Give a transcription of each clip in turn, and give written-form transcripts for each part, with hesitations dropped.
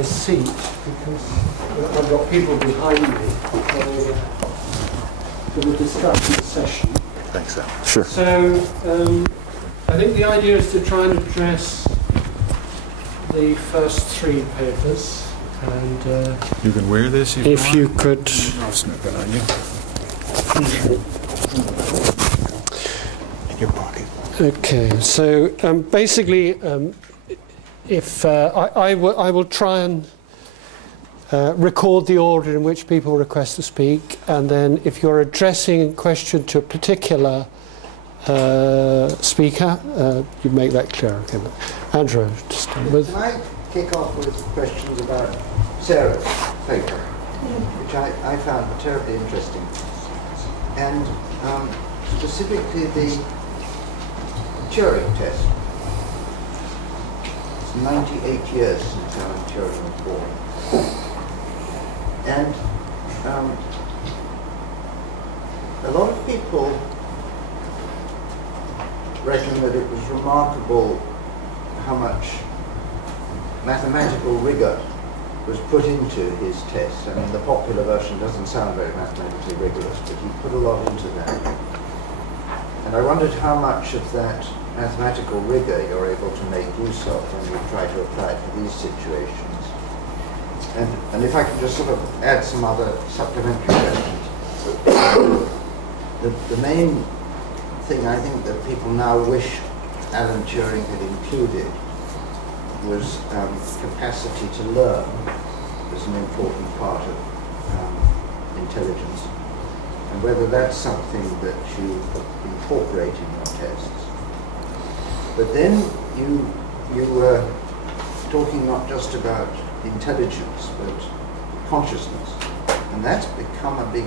my seat because I've got people behind me for the discussion session. Thanks, Al. Sure. So I think the idea is to try and address the first three papers. And you can wear this if you could. I'll snip it on you. In your pocket. Okay, so basically, if I will try and record the order in which people request to speak, and then if you're addressing a question to a particular speaker, you make that clear. Okay, Andrew, to start with. Can I kick off with questions about Sarah's paper, which I found terribly interesting, and specifically the Turing test. It's 98 years since Alan Turing was born. And a lot of people reckon that it was remarkable how much mathematical rigor was put into his tests. I mean, the popular version doesn't sound very mathematically rigorous, but he put a lot into that. And I wondered how much of that mathematical rigor you're able to make use of when you try to apply it for these situations. And if I could just sort of add some other supplementary questions. The main thing I think that people now wish Alan Turing had included was capacity to learn as an important part of intelligence, and whether that's something that you incorporate in your tests. But then you were talking not just about intelligence, but consciousness, and that's become a big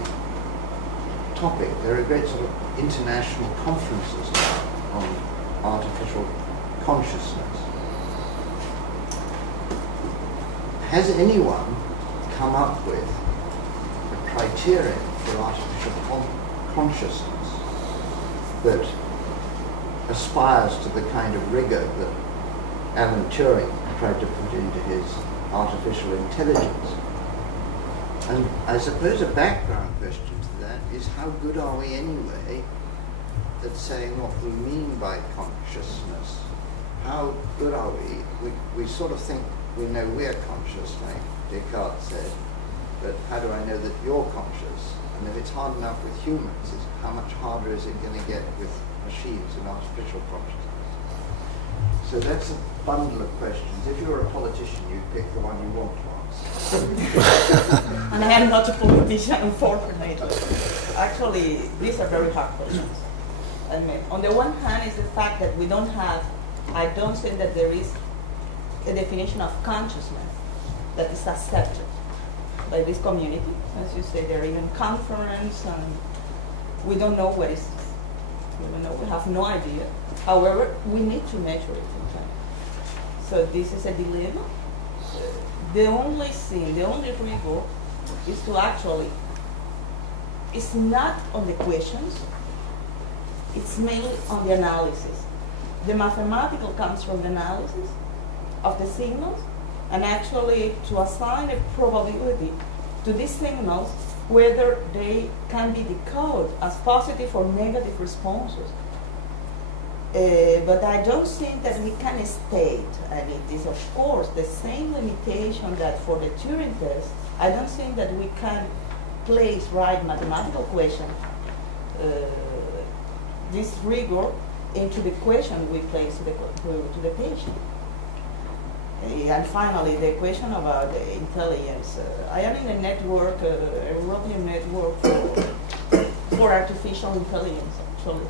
topic. There are great sort of international conferences now on artificial consciousness. Has anyone come up with a criterion for artificial consciousness that aspires to the kind of rigor that Alan Turing tried to put into his artificial intelligence? And I suppose a background question to that is, how good are we anyway at saying what we mean by consciousness? How good are we? We sort of think we know we're conscious, like Descartes said, but how do I know that you're conscious? And if it's hard enough with humans, how much harder is it going to get with machines and artificial consciousness? So that's a bundle of questions. If you're a politician, you pick the one you want to answer. And I am not a politician, unfortunately. Actually, these are very hard questions. And on the one hand is the fact that we don't have, I don't think that there is a definition of consciousness that is accepted by this community. As you say, there are even conferences, and we don't know what is, we have no idea. However, we need to measure it in time. So this is a dilemma. The only thing, the only rigor is to actually, it's not on the questions, it's mainly on the analysis. The mathematical comes from the analysis of the signals, and actually to assign a probability to these signals, whether they can be decoded as positive or negative responses. But I don't think that we can state, and it is of course the same limitation that for the Turing test, I don't think that we can place right mathematical question, this rigor into the question we place to the patient. And finally, the question about intelligence. I am in a network, a European network for artificial intelligence, actually.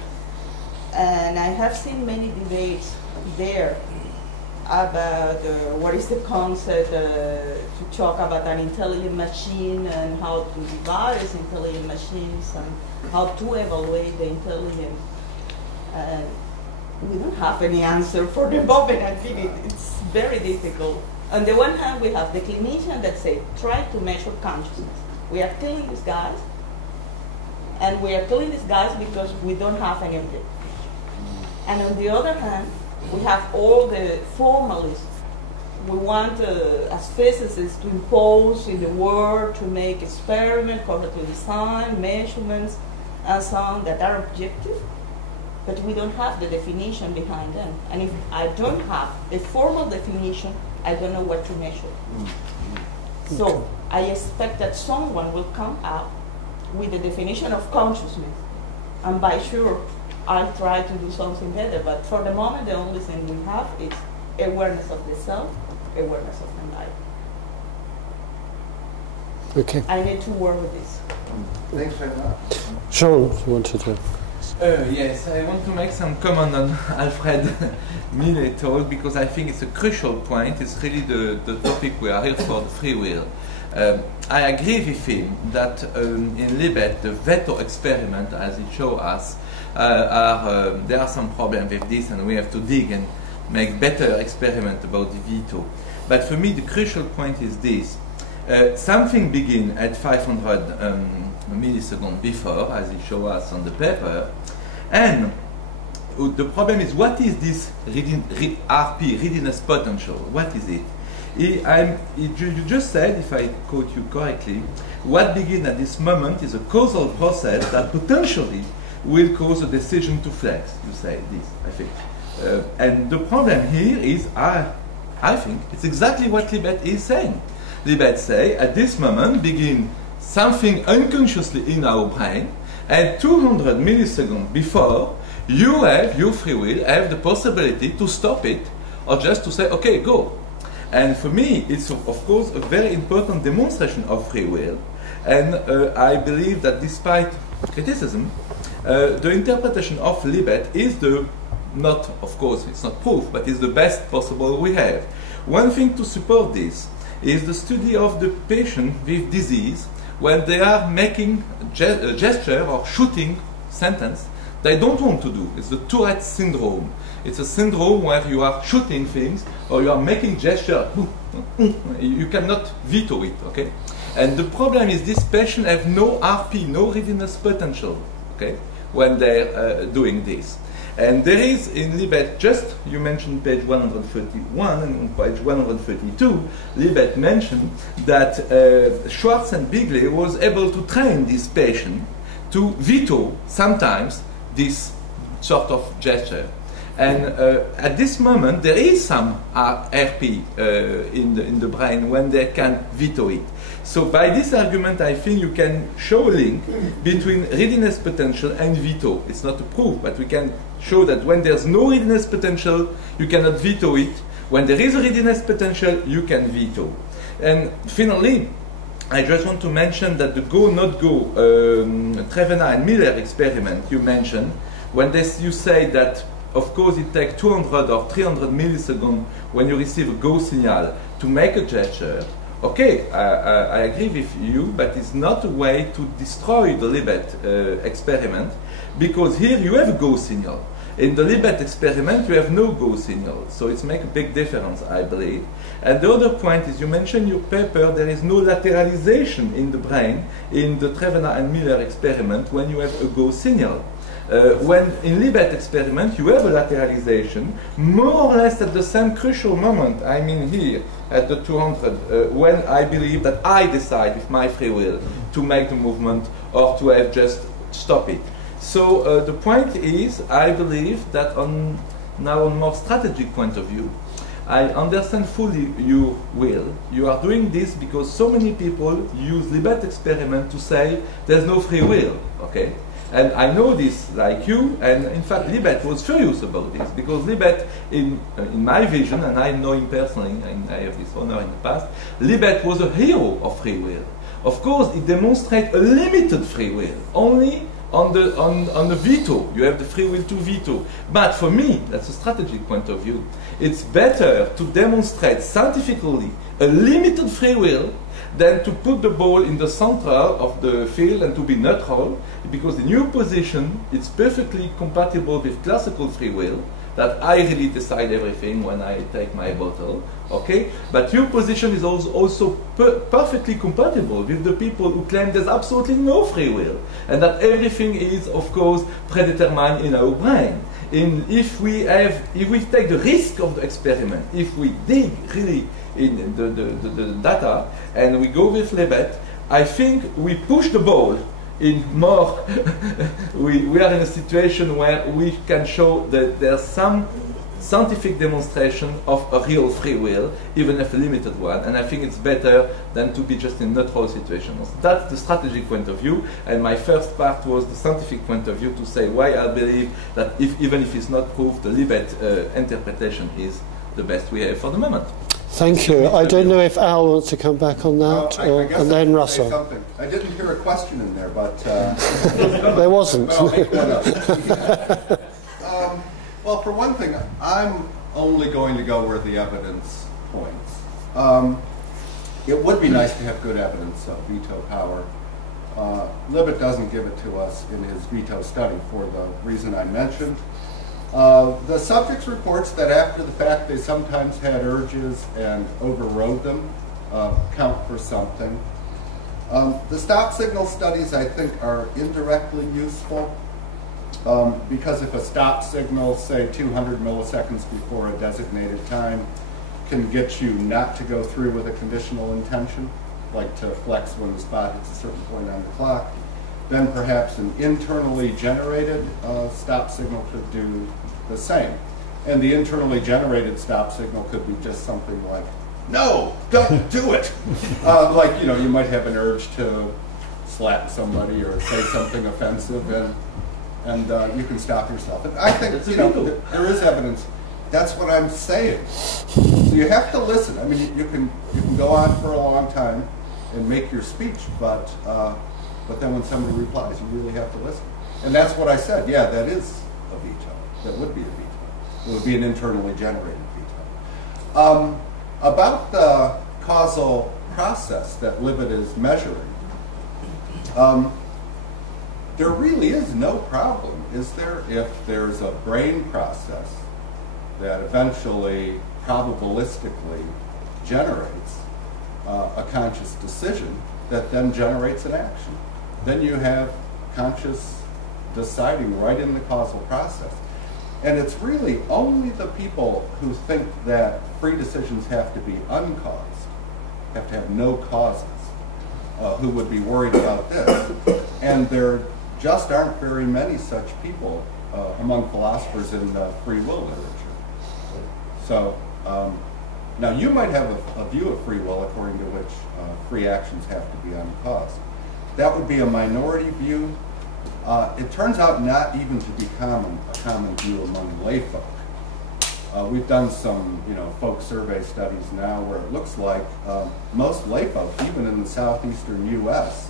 And I have seen many debates there about what is the concept to talk about an intelligent machine and how to devise intelligent machines and how to evaluate the intelligence. And we don't have any answer for the moment. I think it's very difficult. On the one hand, we have the clinician that say, try to measure consciousness. We are killing these guys, and we are killing these guys because we don't have any evidence. And on the other hand, we have all the formalists we want, as physicists, to impose in the world, to make experiments, correctly design, measurements, and so on that are objective, but we don't have the definition behind them. And if I don't have the formal definition, I don't know what to measure. So I expect that someone will come up with the definition of consciousness, and by sure I'll try to do something better. But for the moment, the only thing we have is awareness of the self, awareness of the life. Okay. I need to work with this. Thanks very much. Jean, you wanted to... Yes, I want to make some comment on Alfred Mele talk, because I think it's a crucial point. It's really the topic we are here for, the free will. I agree with him that in Libet, the veto experiment, as he showed us, there are some problems with this, and we have to dig and make better experiment about the veto. But for me, the crucial point is this. Something begin at 500 milliseconds before, as he showed us on the paper, and the problem is, what is this RP, readiness potential? What is it? You just said, if I quote you correctly, what begins at this moment is a causal process that potentially will cause a decision to flex. You say this, I think. And the problem here is, I think, it's exactly what Libet is saying. Libet say, at this moment, begin something unconsciously in our brain, and 200 milliseconds before, you have, your free will, have the possibility to stop it, or just to say, okay, go. And for me, it's of course a very important demonstration of free will, and I believe that despite criticism, the interpretation of Libet is not, of course, it's not proof, but it's the best possible we have. One thing to support this is the study of the patient with disease when they are making a gesture or shooting sentence they don't want to do. It's the Tourette syndrome. It's a syndrome where you are shooting things or you are making gesture. You cannot veto it, okay? And the problem is this patient have no RP, no readiness potential, okay, when they're doing this. And there is in Libet, just you mentioned page 131 and on page 132, Libet mentioned that Schwartz and Bigley was able to train this patient to veto sometimes this sort of gesture. And at this moment, there is some RP in the brain when they can veto it. So by this argument, I think you can show a link between readiness potential and veto. It's not a proof, but we can show that when there's no readiness potential, you cannot veto it. When there is a readiness potential, you can veto. And finally, I just want to mention that the go, not go, Trevena and Miller experiment you mentioned, when you say that, of course, it takes 200 or 300 milliseconds when you receive a go signal to make a gesture. Okay, I agree with you, but it's not a way to destroy the Libet experiment, because here you have a go signal. In the Libet experiment, you have no go signal, so it's make a big difference, I believe. And the other point is, you mentioned in your paper there is no lateralization in the brain in the Trevena and Miller experiment when you have a go signal. When in Libet experiment you have a lateralization, more or less at the same crucial moment, I mean here, at the 200, when I believe that I decide with my free will to make the movement or to have just stop it. So the point is, I believe that now on more strategic point of view, I understand fully your will. You are doing this because so many people use Libet experiment to say there's no free will, okay? And I know this like you, and in fact Libet was furious about this, because Libet, in my vision, and I know him personally, and I have this honor in the past, Libet was a hero of free will. Of course, it demonstrates a limited free will, only on the veto. You have the free will to veto. But for me, that's a strategic point of view, it's better to demonstrate scientifically a limited free will than to put the ball in the center of the field and to be neutral, because in your position it's perfectly compatible with classical free will, that I really decide everything when I take my bottle, okay? But your position is also perfectly compatible with the people who claim there's absolutely no free will, and that everything is, of course, predetermined in our brain. if we take the risk of the experiment, if we dig really in the data and we go with Libet, I think we push the ball in more. we are in a situation where we can show that there's some scientific demonstration of a real free will, even if a limited one, and I think it's better than to be just in neutral situations. That's the strategic point of view, and my first part was the scientific point of view to say why I believe that even if it's not proved, the Libet interpretation is the best we have for the moment. Thank you. I don't know if Al wants to come back on that, I guess and then say Russell. something. I didn't hear a question in there, but... There wasn't. But I'll make one up. Well, for one thing, I'm only going to go where the evidence points. It would be nice to have good evidence of veto power. Libet doesn't give it to us in his veto study for the reason I mentioned. The subjects reports that after the fact they sometimes had urges and overrode them count for something. The stop signal studies, I think, are indirectly useful because if a stop signal, say 200 milliseconds before a designated time, can get you not to go through with a conditional intention, like to flex when the spot hits a certain point on the clock, then perhaps an internally generated stop signal could do the same. And the internally generated stop signal could be just something like, no, don't do it. Like, you know, you might have an urge to slap somebody or say something offensive, and you can stop yourself. And I think, you know, there is evidence. That's what I'm saying. So you have to listen. I mean, you can go on for a long time and make your speech, but then when somebody replies, you really have to listen. And that's what I said. Yeah, that is a veto. That would be a veto. It would be an internally generated veto. About the causal process that Libet is measuring, there really is no problem, is there, if there's a brain process that eventually, probabilistically, generates a conscious decision that then generates an action. Then you have conscious deciding right in the causal process. And it's really only the people who think that free decisions have to be uncaused, have to have no causes, who would be worried about this. And there just aren't very many such people among philosophers in free will literature. So now you might have a view of free will according to which free actions have to be uncaused. That would be a minority view. It turns out not even to be a common view among lay folk. We've done some, folk survey studies now where it looks like most lay folk, even in the southeastern U.S.,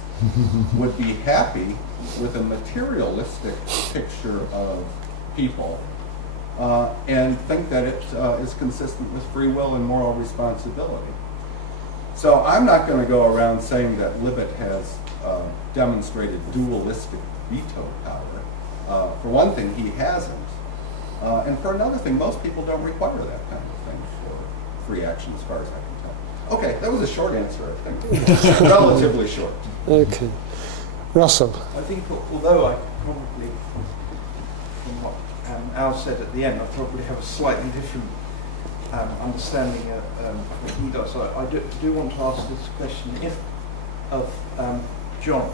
would be happy with a materialistic picture of people and think that it is consistent with free will and moral responsibility. So I'm not going to go around saying that Libet has demonstrated dualistic veto power. For one thing, he hasn't. And for another thing, most people don't require that kind of thing for free action, as far as I can tell. Okay, that was a short answer, I think. Relatively short. Okay. Russell. I think, although I probably, from what Al said at the end, I probably have a slightly different understanding of what he does. I do want to ask this question of John.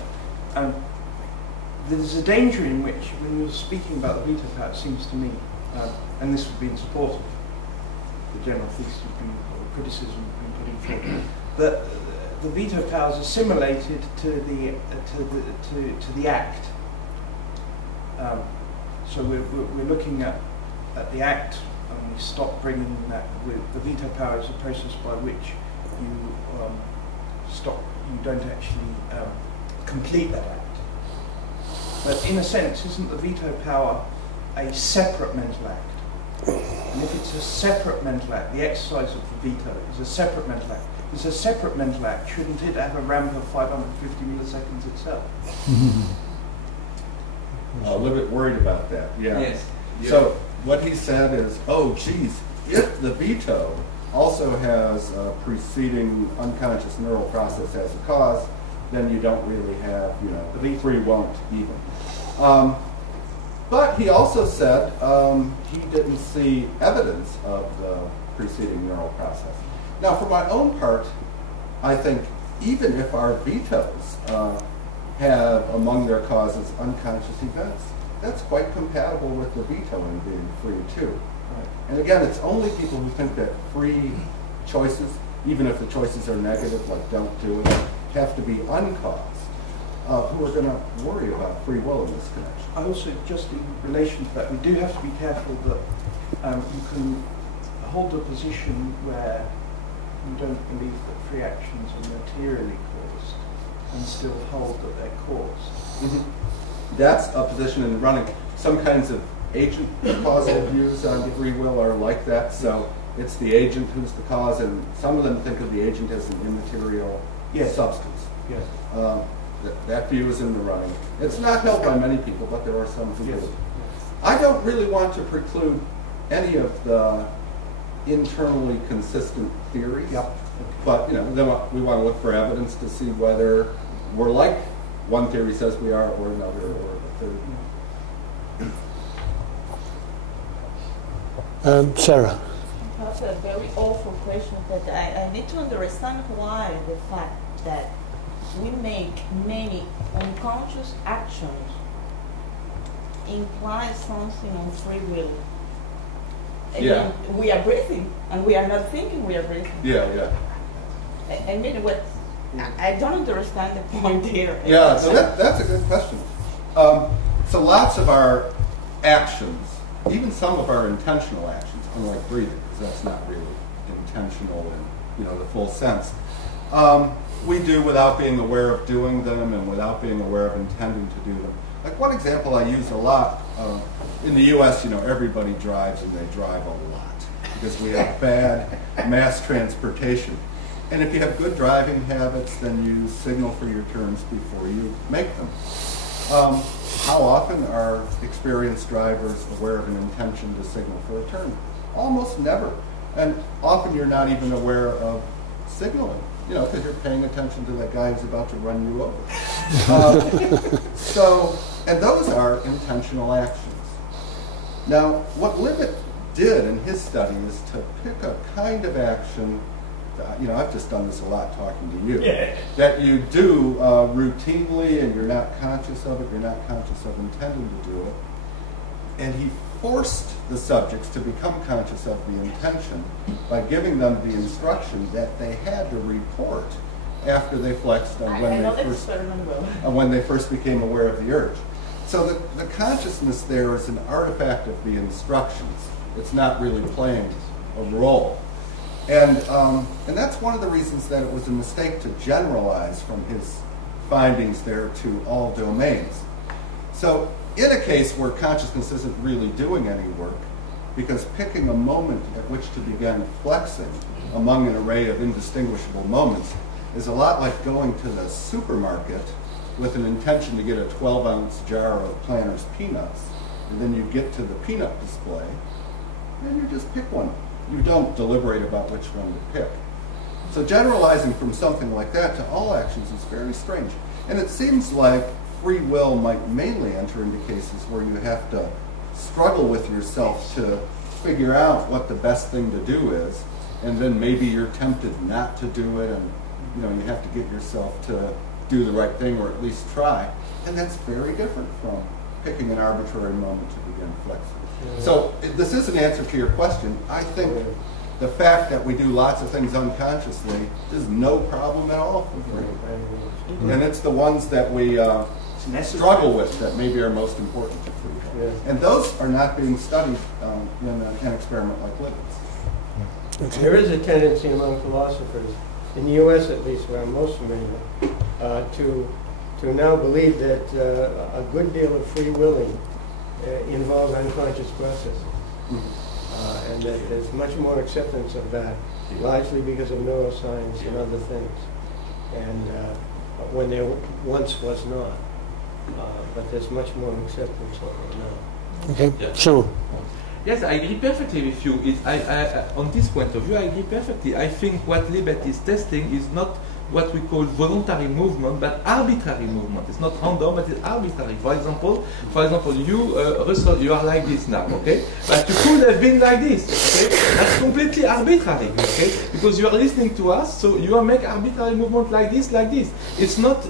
There's a danger in which, when you're speaking about the veto power, it seems to me, and this would be in support of the general thesis or criticism we've been putting forward, that the veto power is assimilated to the act. So we're looking at the act, and we stop bringing that. The veto power is a process by which you don't actually complete that act. But in a sense, isn't the veto power a separate mental act? And if it's a separate mental act, the exercise of the veto is a separate mental act. If it's a separate mental act, shouldn't it have a ramp of 550 milliseconds itself? A little bit worried about that, yeah. Yes. So what he said is, oh, geez, if the veto also has a preceding unconscious neural process as a cause, then you don't really have, the V3 won't even. But he also said he didn't see evidence of the preceding neural process. Now, for my own part, I think even if our vetoes have among their causes unconscious events, that's quite compatible with the veto in being free too. Right. And again, it's only people who think that free choices, even if the choices are negative, like don't do it, have to be uncaused, who are going to worry about free will in this connection. I also, just in relation to that, we do have to be careful that you can hold a position where you don't believe that free actions are materially caused and still hold that they're caused. Mm-hmm. That's a position in running. Some kinds of agent causal views on free will are like that. So it's the agent who's the cause, and some of them think of the agent as an immaterial substance. Yes. That view is in the running. It's not held by many people, but there are some who do. Yes. I don't really want to preclude any of the internally consistent theories. Yep. But then we want to look for evidence to see whether we're like one theory says we are, or another, or a third. Sarah. That's a very awful question, but I need to understand why the fact that we make many unconscious actions implies something on free will. Yeah. We are breathing, and we are not thinking we are breathing. Yeah. I mean, I don't understand the point here. Yeah, so that's a good question. So lots of our actions, even some of our intentional actions, unlike breathing, because that's not really intentional in the full sense, we do without being aware of doing them and without being aware of intending to do them. Like one example I use a lot, in the U.S., everybody drives, and they drive a lot because we have bad mass transportation. And if you have good driving habits, then you signal for your turns before you make them. How often are experienced drivers aware of an intention to signal for a turn? Almost never. And often you're not even aware of signaling, because you're paying attention to that guy who's about to run you over. And those are intentional actions. Now, what Libet did in his study is to pick a kind of action, I've just done this a lot talking to you, that you do routinely and you're not conscious of it, you're not conscious of intending to do it. And he forced the subjects to become conscious of the intention by giving them the instruction that they had to report after they flexed on when they first became aware of the urge. So the consciousness there is an artifact of the instructions. It's not really playing a role. And that's one of the reasons that it was a mistake to generalize from his findings there to all domains. So in a case where consciousness isn't really doing any work, because picking a moment at which to begin flexing among an array of indistinguishable moments is a lot like going to the supermarket with an intention to get a 12-ounce jar of Planters peanuts, and then you get to the peanut display, and you just pick one. You don't deliberate about which one to pick. So generalizing from something like that to all actions is very strange. And it seems like free will might mainly enter into cases where you have to struggle with yourself to figure out what the best thing to do is, and then maybe you're tempted not to do it, and you have to get yourself to do the right thing, or at least try. And that's very different from picking an arbitrary moment to begin flexing. Yeah. So this is an answer to your question. I think the fact that we do lots of things unconsciously is no problem at all for free. Mm-hmm. And it's the ones that we struggle with that maybe are most important to free will. Yeah. And those are not being studied in an experiment like Libet's. Okay. There is a tendency among philosophers, in the U.S. at least, where I'm most familiar, to now believe that a good deal of free willing involves unconscious processes. Mm-hmm. And that there's much more acceptance of that, largely because of neuroscience and other things. And when there once was not. But there's much more acceptance of it now. Okay, yeah. Sure. Yes, I agree perfectly with you. I on this point of view, I agree perfectly. I think what Libet is testing is not what we call voluntary movement, but arbitrary movement. It's not random, but it's arbitrary. For example, you, Russell, you are like this now, okay? But you could have been like this, okay? That's completely arbitrary, okay? Because you are listening to us, so you are making arbitrary movement like this, like this. It's not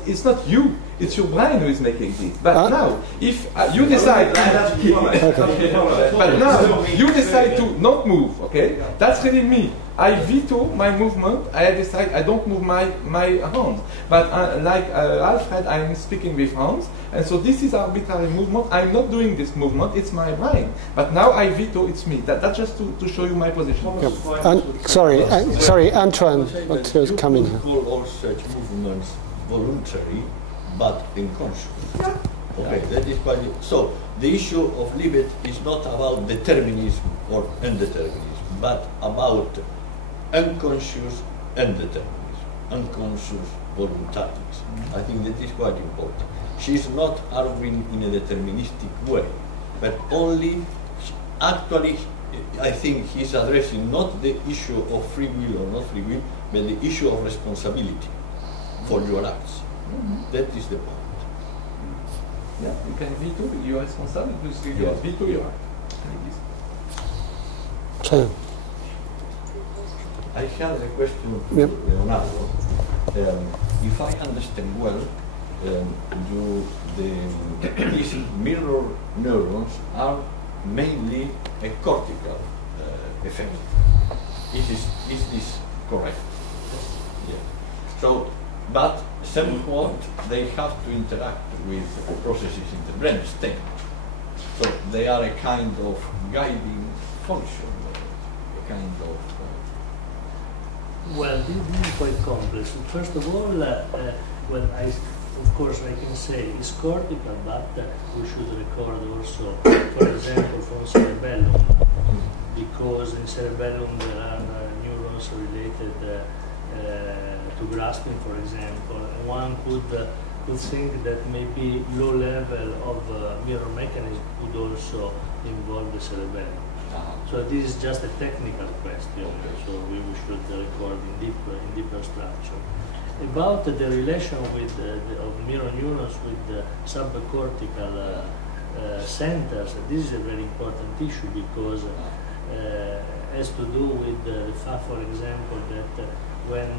you. It's your brain who is making this. But now, if you decide, but now you decide to not move, okay? That's really me. I veto my movement. I decide I don't move my hands. But like Alfred, I'm speaking with hands, and so this is arbitrary movement. I'm not doing this movement. It's my brain. But now I veto. It's me. That's just to show you my position. Yeah. Sorry, Antoine, what was coming here? Call all such movements voluntary, but unconscious. Yeah. Okay, that is quite. So the issue of limit is not about determinism or indeterminism, but about unconscious indeterminism, unconscious voluntarism. I think that is quite important. She is not arguing in a deterministic way, but only, actually, I think he's addressing not the issue of free will or not free will, but the issue of responsibility for your acts. That is the point. Yeah, you can veto, you are responsible, because you veto your act. So, I have a question to yep. Leonardo. If I understand well, these mirror neurons are mainly a cortical effect. Is this correct? Yeah. So, but somewhat they have to interact with processes in the brain stem. So they are a kind of guiding function, a kind of. Well, this is quite complex. First of all, well, of course, I can say it's cortical, but we should record also, for example, from cerebellum, because in cerebellum there are neurons related to grasping, for example. One could think that maybe low level of mirror mechanism could also involve the cerebellum. So this is just a technical question, so we should record in deeper structure. About the relation with of mirror neurons with the subcortical centers, this is a very important issue because has to do with the fact, for example, that when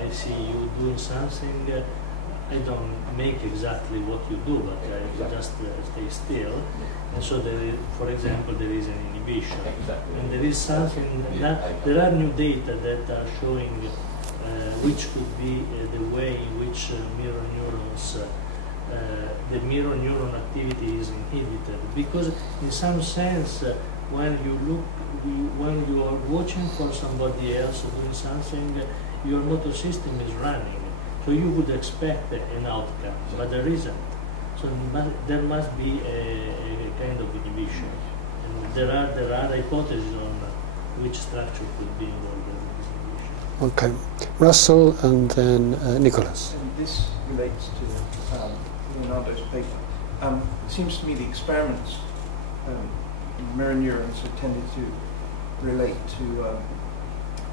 I see you doing something, I don't make exactly what you do, but I just stay still. And so, for example, there is an inhibition. And there is something, there are new data that are showing which could be the way in which mirror neurons, the mirror neuron activity is inhibited. Because in some sense, when you are watching for somebody else doing something, your motor system is running. So you would expect an outcome, but there isn't. So there must be a kind of inhibition. And there are hypotheses on which structure could be involved in this inhibition. Okay. Russell and then Nicholas. And this relates to Leonardo's paper. It seems to me the experiments in mirror neurons have tended to relate to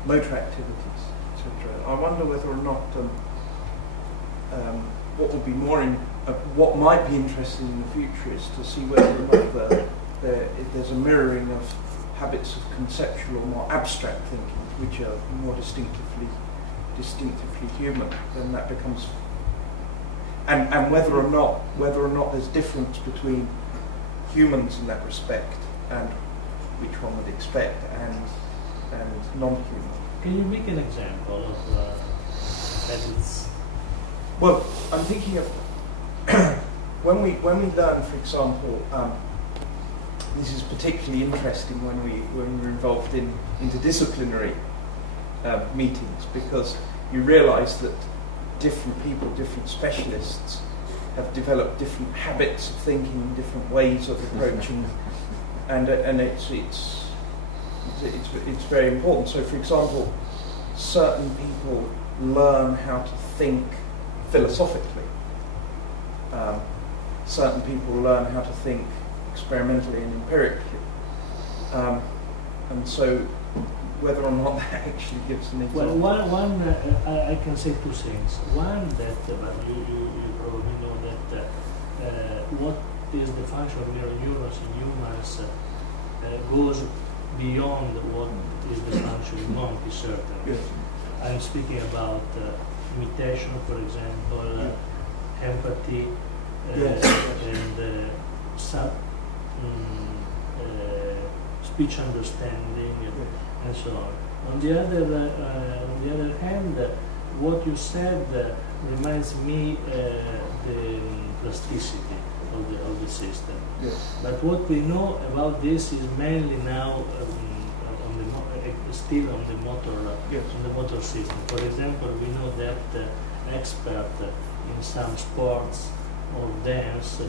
motor activities, etc. I wonder whether or not what would be what might be interesting in the future is to see whether or not if there's a mirroring of habits of conceptual or more abstract thinking, which are more distinctively human. Then that becomes, and whether or not there's difference between humans in that respect and which one would expect and non-human. Can you make an example of habits? Well, I'm thinking of when we learn, for example, this is particularly interesting when we're involved in interdisciplinary meetings, because you realise that different people, different specialists, have developed different habits of thinking, different ways of approaching, and it's very important. So, for example, certain people learn how to think philosophically. Certain people learn how to think experimentally and empirically. And so whether or not that actually gives an example. Well, I can say two things. One, that you probably know that what is the function of mirror neurons in humans goes beyond what is the function in monkeys, certainly. Yes. I'm speaking about imitation, for example, empathy, and speech understanding, and so on. On the other hand, what you said reminds me the plasticity of the system. Yes. But what we know about this is mainly now still on the motor system. For example, we know that experts in some sports or dance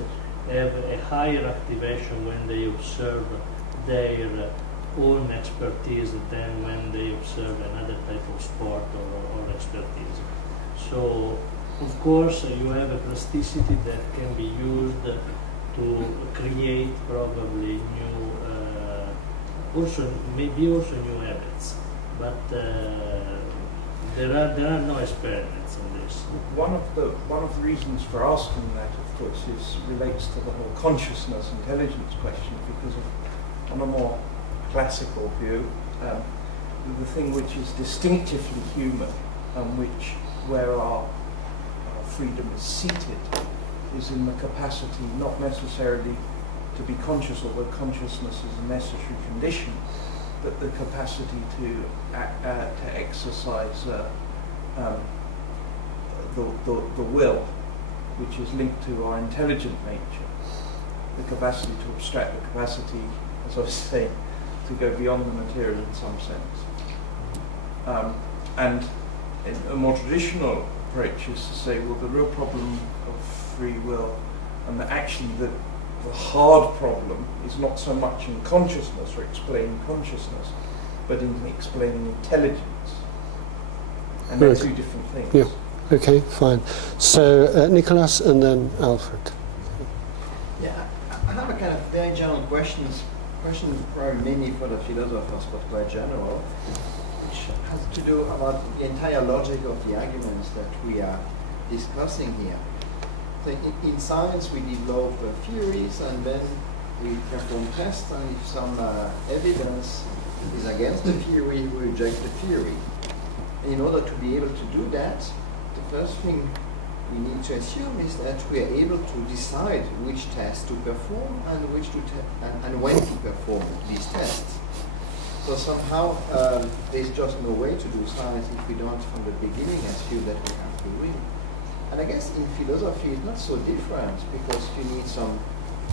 have a higher activation when they observe their own expertise than when they observe another type of sport or expertise. So, of course, you have a plasticity that can be used to create probably new, maybe also new habits. But there are no experiments on this. One of the reasons for asking that, of course, relates to the whole consciousness intelligence question, because on a more classical view, the thing which is distinctively human and where our freedom is seated is in the capacity not necessarily to be conscious, although consciousness is a necessary condition, but the capacity to exercise the will, which is linked to our intelligent nature, the capacity to abstract, the capacity, as I was saying, to go beyond the material in some sense. And a more traditional approach is to say, well, the real problem of free will, and that actually the hard problem is not so much in consciousness or explaining consciousness, but in explaining intelligence. And they're two different things. Yeah. Okay, fine. So Nicholas and then Alfred. Yeah, I have a kind of very general question probably mainly for the philosophers, but quite general, which has to do about the entire logic of the arguments that we are discussing here. So in science, we develop theories, and then we perform tests, and if some evidence is against the theory, we reject the theory. And in order to be able to do that, the first thing we need to assume is that we are able to decide which tests to perform and and when to perform these tests. So somehow there's just no way to do science if we don't from the beginning assume that we have to win. And I guess in philosophy it's not so different, because you need some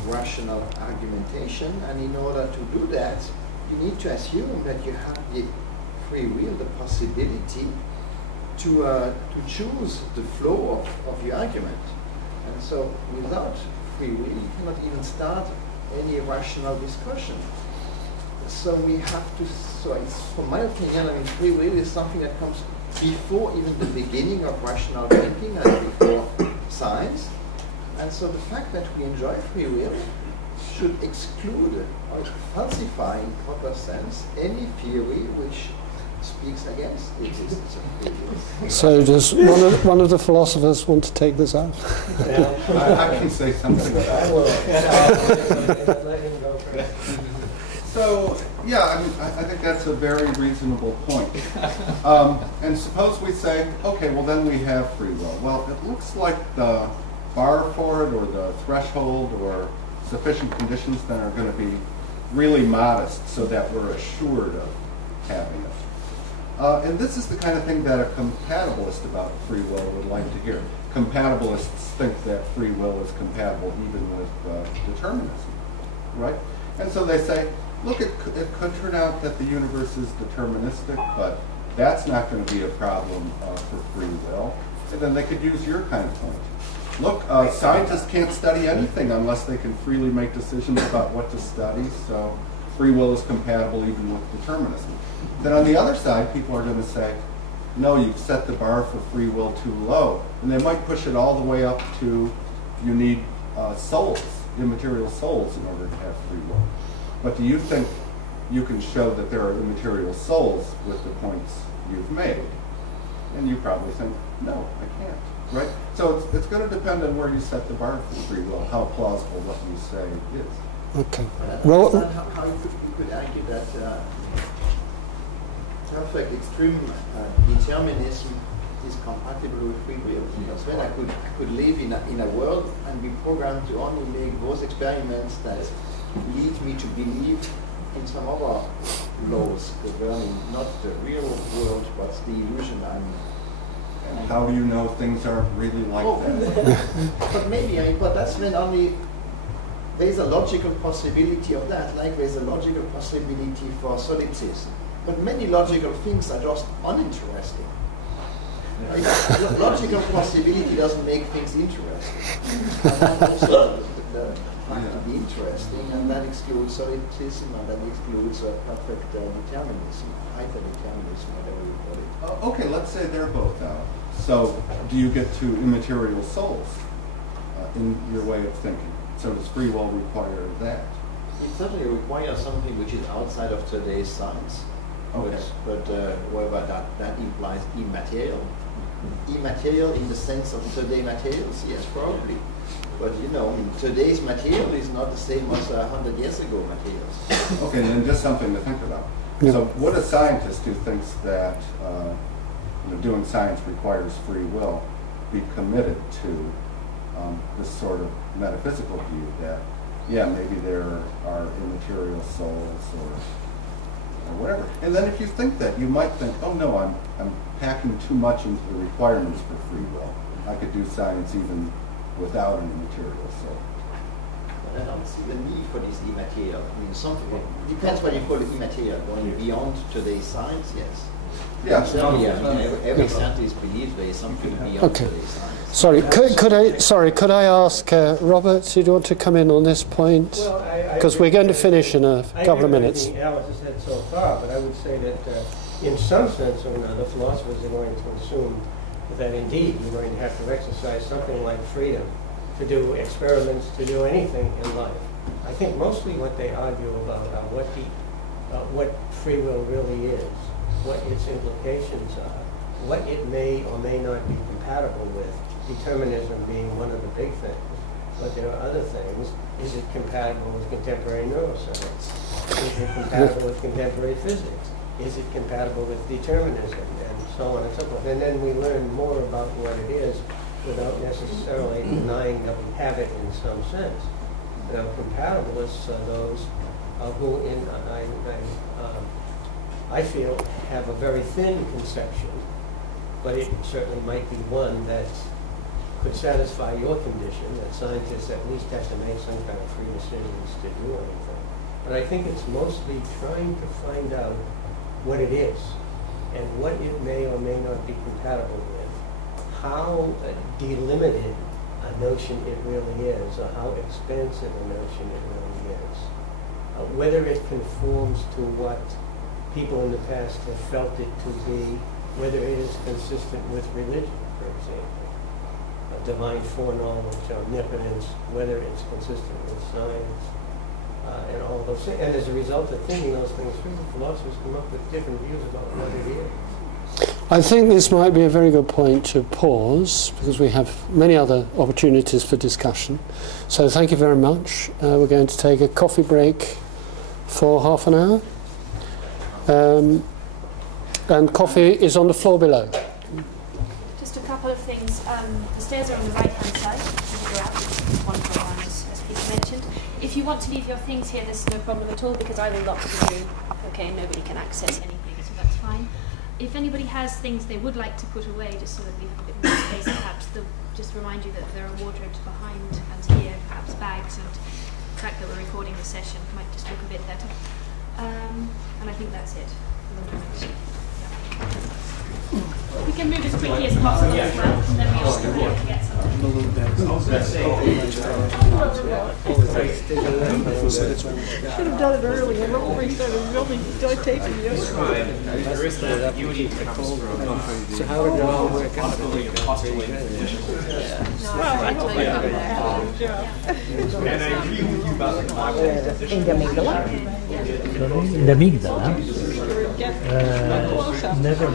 rational argumentation, and in order to do that you need to assume that you have the free will, the possibility to choose the flow of your argument. And so without free will you cannot even start any rational discussion. So we have to, so it's, from my opinion, I mean, free will is something that comes before even the beginning of rational thinking and before science. And so the fact that we enjoy free will should exclude or falsify in proper sense any theory which speaks against the existence of free will. So does one of the philosophers want to take this out? I can say something about it. Let him go first. So, yeah, I mean, I think that's a very reasonable point. And suppose we say, okay, well then we have free will. Well, it looks like the bar for it, or the threshold, or sufficient conditions then are going to be really modest so that we're assured of having it. And this is the kind of thing that a compatibilist about free will would like to hear. Compatibilists think that free will is compatible even with determinism, right? And so they say, look, it could turn out that the universe is deterministic, but that's not going to be a problem for free will. And then they could use your kind of point. Look, scientists can't study anything unless they can freely make decisions about what to study, so free will is compatible even with determinism. Then on the other side, people are going to say, no, you've set the bar for free will too low. And they might push it all the way up to you need souls, immaterial souls, in order to have free will. But do you think you can show that there are immaterial souls with the points you've made. And you probably think, no, I can't, right? So it's going to depend on where you set the bar for free will, how plausible what you say is. Okay. Well, how you could argue that perfect extreme determinism is compatible with free will. Because when I could live in a world and be programmed to only make those experiments that lead me to believe in some other laws governing not the real world but the illusion I'm. And how do you know things aren't really like that? But maybe, but that's when only there's a logical possibility of that, like there's a logical possibility for solipsism. But many logical things are just uninteresting. Logical possibility doesn't make things interesting. And that also to be interesting, and that excludes solipsism, and that excludes perfect determinism, hyperdeterminism, whatever you call it. Okay, let's say they're both out. So, do you get to immaterial souls in your way of thinking? So does free will require that? It certainly requires something which is outside of today's science. Okay. But however, that implies immaterial. Immaterial in the sense of today's materials, yes, probably. But you know, today's material is not the same as 100 years ago materials. Okay, then just something to think about. Yeah. So would a scientist who thinks that doing science requires free will be committed to this sort of metaphysical view that, yeah, maybe there are immaterial souls or whatever. And then if you think that, you might think, oh no, I'm packing too much into the requirements for free will. I could do science even without an immaterial soul. But I don't see the need for this immaterial. I mean, something depends what you call it immaterial. Going beyond today's science, yes. Yeah. Certainly, I mean, every scientist believes there is something beyond today's science. Sorry, could I ask Robert, do you want to come in on this point? Because we're going to finish in a couple of minutes. I agree with everything Alice has said so far, but I would say that in some sense or another, philosophers are going to assume that indeed you're going to have to exercise something like freedom to do experiments, to do anything in life. I think mostly what they argue about are what free will really is, what its implications are, what it may or may not be compatible with, determinism being one of the big things. But there are other things. Is it compatible with contemporary neuroscience? Is it compatible with contemporary physics? Is it compatible with determinism? And so on and so forth. And then we learn more about what it is without necessarily denying that we have it in some sense. Now, compatibilists are those who, I feel, have a very thin conception, but it certainly might be one that could satisfy your condition, that scientists at least have to make some kind of free decisions to do anything. But I think it's mostly trying to find out what it is and what it may or may not be compatible with, how delimited a notion it really is, or how expansive a notion it really is, whether it conforms to what people in the past have felt it to be, whether it is consistent with religion, for example. Divine foreknowledge, omnipotence, whether it's consistent with science, and all those things. And as a result of thinking those things through, the philosophers come up with different views about what it is. I think this might be a very good point to pause, because we have many other opportunities for discussion. So thank you very much. We're going to take a coffee break for half an hour. And coffee is on the floor below. Just a couple of things. The stairs are on the right-hand side. You can go out. One for one, as Peter mentioned. If you want to leave your things here, there's no problem at all, because I will lock the room. Okay, nobody can access anything, so that's fine. If anybody has things they would like to put away, just so that we have a bit more space, perhaps just remind you that there are wardrobes behind and here, perhaps bags, and the fact that we're recording the session might just look a bit better. And I think that's it for the moment. Yeah. can move as quickly as possible as well, and then we'll be able to get some. Should have done it earlier. Remember, he said it was only taking you. So how would it all work out? Well, I don't think And I agree with you about the in the amygdala. In the amygdala? Never.